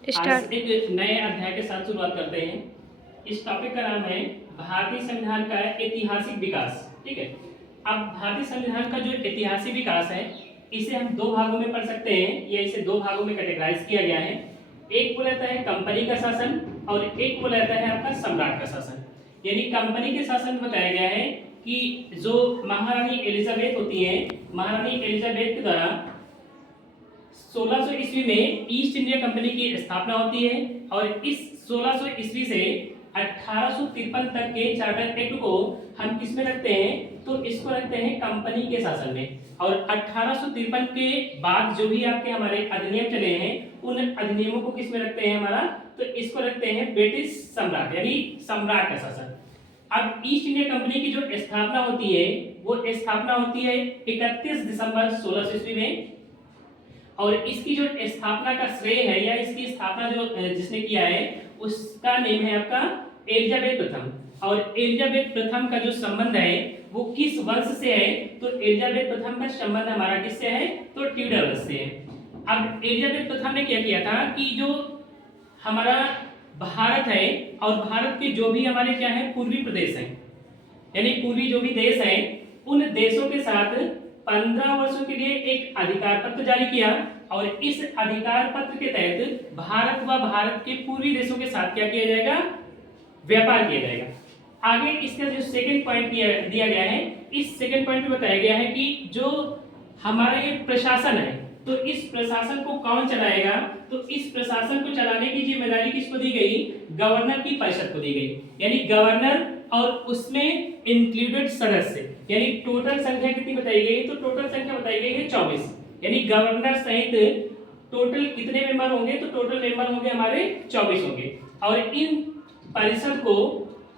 आज स्टार्ट। एक नए अध्याय के साथ शुरुआत करते हैं। इस टॉपिक का नाम है भारतीय संविधान का ऐतिहासिक विकास। ठीक है। अब भारतीय संविधान का जो ऐतिहासिक विकास है, इसे हम दो भागों में पढ़ सकते हैं या इसे दो भागों में कैटेगराइज किया गया है। एक को रहता है कंपनी का शासन और एक को रहता है आपका सम्राट का शासन। यानी कंपनी के शासन में बताया गया है कि जो महारानी एलिजाबेथ होती है, महारानी एलिजाबेथ के द्वारा 1600 ईस्वी में ईस्ट इंडिया कंपनी की स्थापना होती है और इस 1600 ईस्वी से 1853 तक के चार्टर एक्ट को हम किस में रखते हैं, तो इसको रखते हैं कंपनी के शासन में। और 1853 के बाद जो भी आपके हमारे अधिनियम चले हैं, उन अधिनियमों को किस में रखते हैं हमारा, तो इसको रखते हैं ब्रिटिश सम्राट यानी सम्राट का शासन। अब ईस्ट इंडिया कंपनी की जो स्थापना होती है, वो स्थापना होती है 31 दिसंबर 1600 ईस्वी में। और इसकी जो स्थापना का श्रेय है या इसकी स्थापना जो जिसने किया है, उसका नेम है आपका एलिजाबेथ प्रथम। और एलिजाबेथ प्रथम का जो संबंध है वो किस वंश से है, तो एलिजाबेथ प्रथम का संबंध हमारा किससे है, तो ट्यूडर वंश से है। अब एलिजाबेथ प्रथम ने क्या किया था कि जो हमारा भारत है और भारत के जो भी हमारे क्या है पूर्वी प्रदेश हैं, यानी पूर्वी जो भी देश हैं, उन देशों के साथ 15 वर्षों के लिए एक अधिकार पत्र जारी किया। और इस अधिकार पत्र के तहत भारत व भारत के पूर्वी देशों के साथ क्या किया जाएगा, व्यापार किया जाएगा। आगे इसका जो सेकंड पॉइंट दिया गया है, इस सेकंड पॉइंट में बताया गया है कि जो हमारा ये प्रशासन है, तो इस प्रशासन को कौन चलाएगा, तो इस प्रशासन को चलाने की जिम्मेदारी किसको दी गई, गवर्नर की परिषद को दी गई। यानी गवर्नर और उसमें इंक्लूडेड सदस्य, यानी टोटल संख्या कितनी बताई गई, तो टोटल संख्या बताई गई है 24। यानी गवर्नर सहित टोटल कितने मेंबर होंगे, तो टोटल मेंबर होंगे हमारे 24 होंगे। और इन परिषद को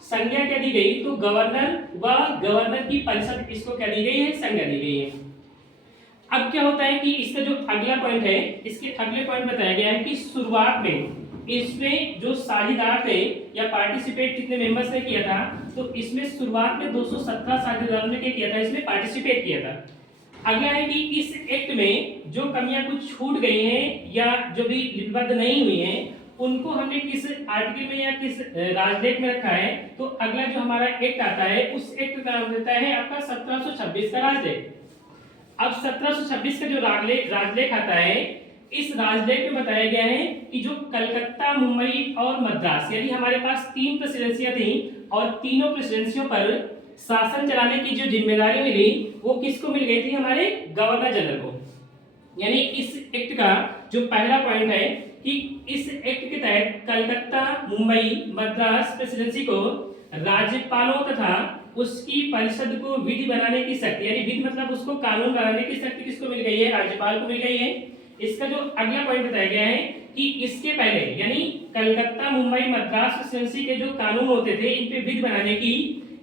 संज्ञा क्या दी गई, तो गवर्नर व गवर्नर की परिषद, इसको क्या दी गई है, संज्ञा दी गई है। अब क्या होता है कि इसका जो अगला पॉइंट है, इसके अगले पॉइंट बताया गया है कि शुरुआत में इसमें जो साझेदार थे या पार्टिसिपेट कितने मेंबर्स ने किया था, तो इसमें शुरुआत में 217 साझेदारों ने क्या किया था, इसमें पार्टिसिपेट किया था। अगला है कि इस एक्ट में जो कमियां कुछ छूट गई हैं या जो भी लिपिबद्ध नहीं हुई हैं, उनको हमने किस आर्टिकल में या किस राजलेख में रखा है, तो अगला जो हमारा एक्ट आता है, उस एक्ट का नाम देता है आपका 1726 का राजलेख। अब 1726 का जो राजलेख आता है, इस राजलेख में बताया गया है कि जो कलकत्ता, मुंबई और मद्रास, यानी हमारे पास 3 प्रेसिडेंसियां थी और तीनों प्रेसिडेंसियों पर शासन चलाने की जो जिम्मेदारी मिली, वो किसको मिल गई थी, हमारे गवर्नर जनरल को। यानी इस एक्ट का जो पहला पॉइंट है कि इस एक्ट के तहत कलकत्ता, मुंबई, मद्रास प्रेसिडेंसी को राज्यपालों तथा उसकी परिषद को विधि बनाने की शक्ति, यानी विधि मतलब उसको कानून बनाने की शक्ति किसको मिल गई है, राज्यपाल को मिल गई है। इसका जो अगला पॉइंट बताया गया है कि इसके पहले यानी कलकत्ता, मुंबई, मद्रास प्रेसिडेंसी के जो कानून होते थे, इन पे विधि बनाने की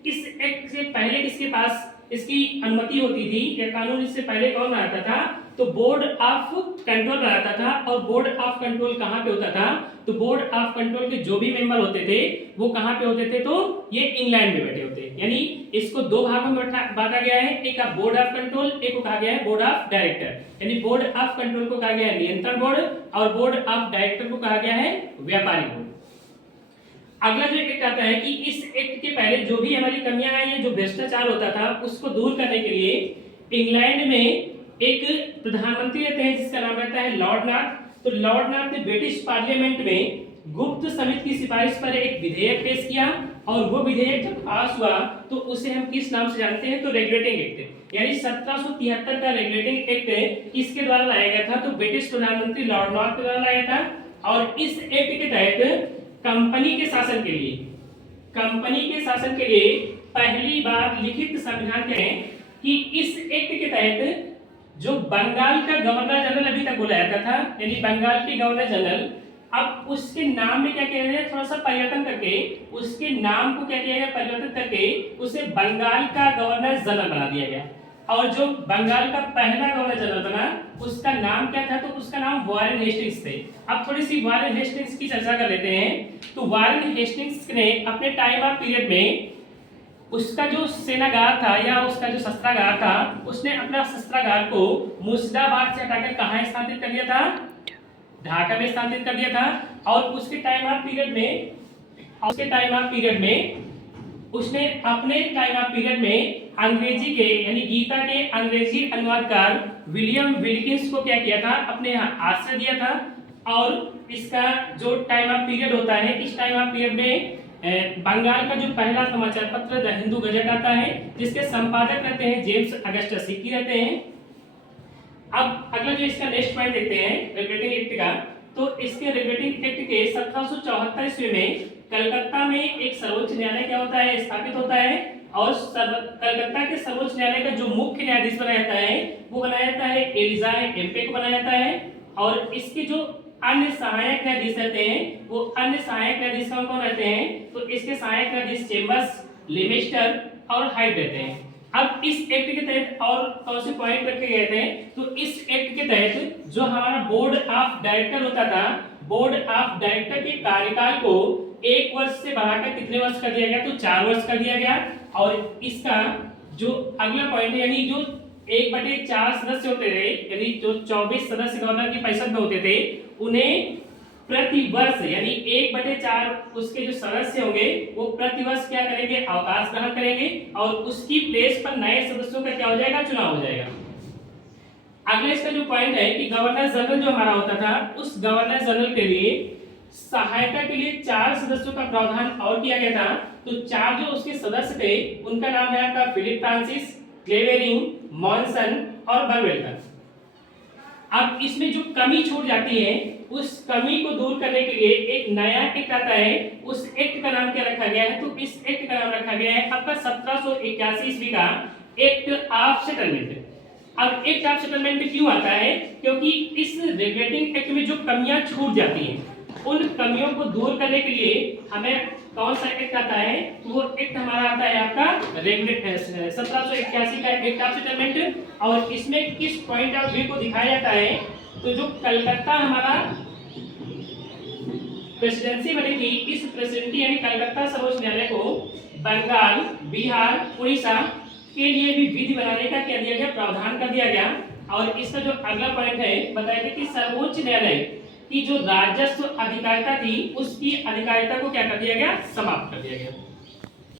इस एक्ट से पहले किसके पास इसकी अनुमति होती थी या कानून इससे पहले कौन बनाता था, तो बोर्ड ऑफ कंट्रोल बनाता था। और बोर्ड ऑफ कंट्रोल कहां पे होता था, तो बोर्ड ऑफ कंट्रोल के जो भी मेंबर होते थे वो कहां पे होते थे, तो ये इंग्लैंड में बैठे होते। यानी इसको दो भागों में बांटा गया है, एक बोर्ड ऑफ कंट्रोल, एक को कहा गया है बोर्ड ऑफ डायरेक्टर। यानी बोर्ड ऑफ कंट्रोल को कहा गया है नियंत्रण बोर्ड और बोर्ड ऑफ डायरेक्टर को कहा गया है व्यापारिक बोर्ड। अगला जो एक्ट आता है कि इस एक्ट के पहले जो भी हमारी कमियां आई है, जो भ्रष्टाचार होता था, उसको दूर करने के लिए इंग्लैंड में एक प्रधानमंत्री रहते हैं जिसका नाम रहता है लॉर्ड नाथ। तो लॉर्ड नाथ ने ब्रिटिश पार्लियामेंट में गुप्त समिति की सिफारिश पर एक विधेयक पेश किया और वो विधेयक जब पास हुआ तो उसे हम किस नाम से जानते हैं, तो रेगुलेटिंग एक्ट। यानी 1773 का रेगुलेटिंग एक्ट किसके द्वारा लाया गया था, तो ब्रिटिश प्रधानमंत्री लॉर्ड नाथ के द्वारा लाया था। और इस एक्ट के तहत कंपनी के शासन के लिए पहली बार लिखित संविधान के हैं कि इस एक्ट के तहत जो बंगाल का गवर्नर जनरल अभी तक बुलाया जाता था, यानी बंगाल के गवर्नर जनरल, अब उसके नाम में क्या किया गया, थोड़ा सा परिवर्तन करके उसके नाम को क्या किया गया, परिवर्तन करके उसे बंगाल का गवर्नर जनरल बना दिया गया। और जो बंगाल का पहला गवर्नर जनरल बना, उसका नाम क्या था, तो उसका नाम वारेन हेस्टिंग्स थे। अब थोड़ी सी वारेन हेस्टिंग्स की चर्चा कर लेते हैं। तो वारेन हेस्टिंग्स ने अपने टाइम ऑफ पीरियड में उसका जो सेनागार था या उसका जो शस्त्रागार था, उसने अपना शस्त्रागार को मुर्शिदाबाद से हटाकर कहां स्थापित कर दिया था, ढाका में स्थानांतरित कर दिया था। और उसके टाइम ऑफ पीरियड में उसने अपने टाइम ऑफ पीरियड में अंग्रेजी के यानी गीता के अंग्रेजी अनुवादकार विलियम विल्किंस को क्या किया था, अपने यहाँ आश्रय दिया था। और इसका जो टाइम ऑफ पीरियड होता है, इस टाइम ऑफ पीरियड में बंगाल का जो पहला समाचार पत्र द हिंदू गजट आता है, जिसके संपादक रहते हैं जेम्स अगस्टस सिक्की रहते हैं। अब अगला जो इसका नेक्स्ट पॉइंट देखते हैं रेगुलेटिंग एक्ट का, तो इसके रेगुलेटिंग एक्ट के 1774 ईस्वी में कलकत्ता में एक सर्वोच्च न्यायालय क्या होता है, स्थापित होता है। और कलकत्ता के सर्वोच्च न्यायालय का जो मुख्य न्यायाधीश बनाया जाता है वो बनाया जाता है एलिजा एम्पे को बनाया जाता है। और इसके जो अन्य सहायक न्यायाधीश रहते हैं वो अन्य सहायक न्यायाधीश कौन रहते हैं, तो इसके सहायक न्यायाधीश चेम्बर्स, लेमेस्टर और हाइट रहते हैं। अब इस एक्ट के तहत और कौन से पॉइंट रखे गए थे, तो इस एक्ट के तहत जो हमारा बोर्ड ऑफ डायरेक्टर होता था, बोर्ड ऑफ डायरेक्टर के कार्यकाल को 1 वर्ष से बढ़ाकर कितने वर्ष कर दिया गया, तो 4 वर्ष कर दिया गया। और इसका जो अगला पॉइंट है, यानी जो 1/4 सदस्य होते थे, यानी जो 24 सदस्य गवर्नर की परिषद में होते थे, उन्हें प्रति वर्ष यानी 1/4 उसके जो सदस्य होंगे वो प्रति वर्ष क्या करेंगे, अवकाश ग्रहण करेंगे। और उसकी प्लेस पर नए सदस्यों का क्या हो जाएगा, चुनाव हो जाएगा। अगला इसका जो पॉइंट है कि गवर्नर जनरल जो हमारा होता था, उस गवर्नर जनरल के लिए सहायता के लिए 4 सदस्यों का प्रावधान और किया गया था। तो 4 जो उसके सदस्य थे उनका नाम है आपका फिलिप फ्रांसिस, क्लेवेरिंग, मॉनसन और बर्वेल्टर। अब इसमें जो कमी छूट जाती है उस कमी को दूर करने के लिए एक नया एक्ट आता है। उस एक्ट का नाम क्या रखा गया है, तो इस एक्ट का नाम रखा गया है आपका 1781 ईस्वी का एक्ट ऑफ सेटलमेंट। अब एक्ट ऑफ सेटलमेंट क्यों आता है, क्योंकि इस रेगुलेटिंग एक्ट में जो कमियां छूट जाती हैं उन कमियों को दूर करने के लिए हमें कौन सा एक्ट आता है, तो वो एक्ट हमारा आता है आपका रेगुलेट 1781 का एक्ट ऑफ सेटलमेंट। और इसमें किस पॉइंट ऑफ व्यू को दिखाया जाता है, तो जो कलकत्ता हमारा प्रेसिडेंसी बनी थी, इस प्रेसिडेंसी यानी कलकत्ता सर्वोच्च न्यायालय को बंगाल, बिहार, उड़ीसा के लिए भी विधि बनाने का क्या दिया गया, प्रावधान कर दिया गया। और इसका जो अगला पॉइंट है बताया गया कि सर्वोच्च न्यायालय की जो राजस्व अधिकारिता थी उसकी अधिकारिता को क्या कर दिया गया, समाप्त कर दिया गया।